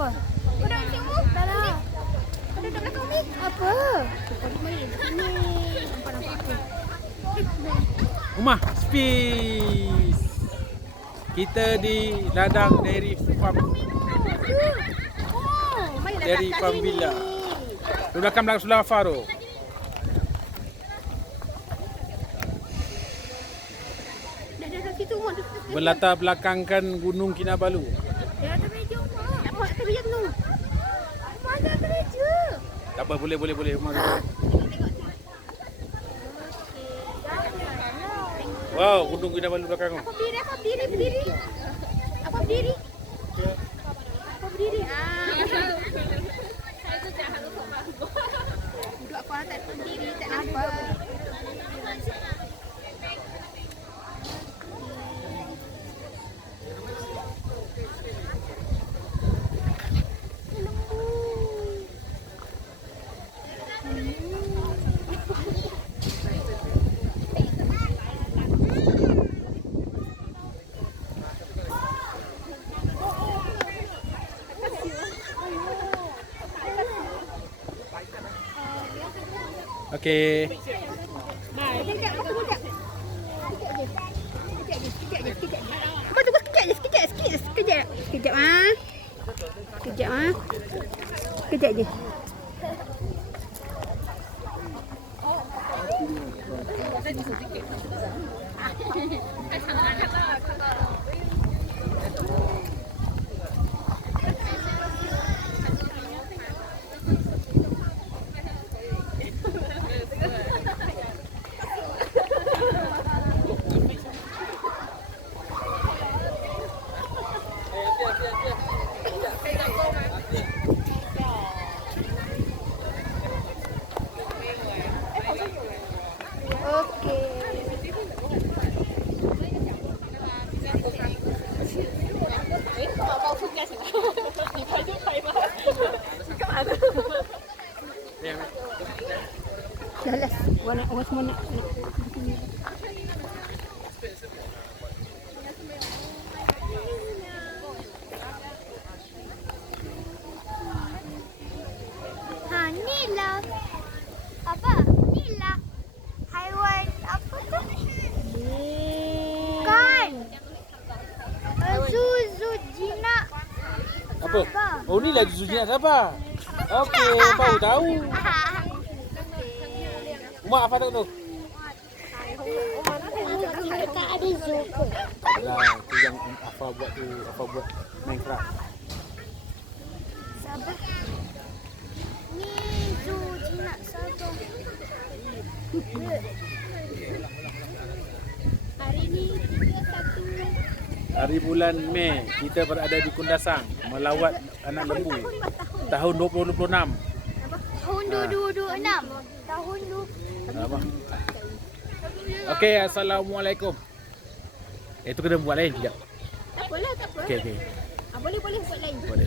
Apa? Kau dah tengok? Tak lah. Kau duduk belakang ni? Apa? Kau duduk main. Sini. Nampak aku. Umar, space. Kita di ladang Dairy Farm. Dairy Farm Villa. Di belakang sebelah Faro. Berlatar belakangkan Gunung Kinabalu. Ya, atas meja Umar. Apa atas meja tu? Umar ada atas meja. Tak apa, boleh Umar. Wow, Gunung Kinabalu belakang tu. Apa berdiri? Berdiri. Apa berdiri? Saya tu jangan lupa aku. Duduk aku tak berdiri, tak nampak. Okey. Apa tunggu sekejap ah. Sekejap je. Dah lah. Orang semua nak. Ha, ni lah. Apa? Ni lah. Haiwan apa tu? Kan. Zuzu jinak. Apa? Oh, ni lagi Zujinak Sabah. Okey, baru tahu. Umar apa tu? Tak ada zoo ke? Alah, tu yang Afa buat tu, Afa buat Minecraft. Sabah. Ni zoo jinak Sabah. Hari ni 31 Hari bulan Mei, kita berada di Kundasang melawat anak lembu tahun 2026. tahun 2026. Tahun 20. Apa? Okey, assalamualaikum. Itu kena buat lain sekejap. Tak apalah, tak apa. Okey. Boleh buat lain. Boleh.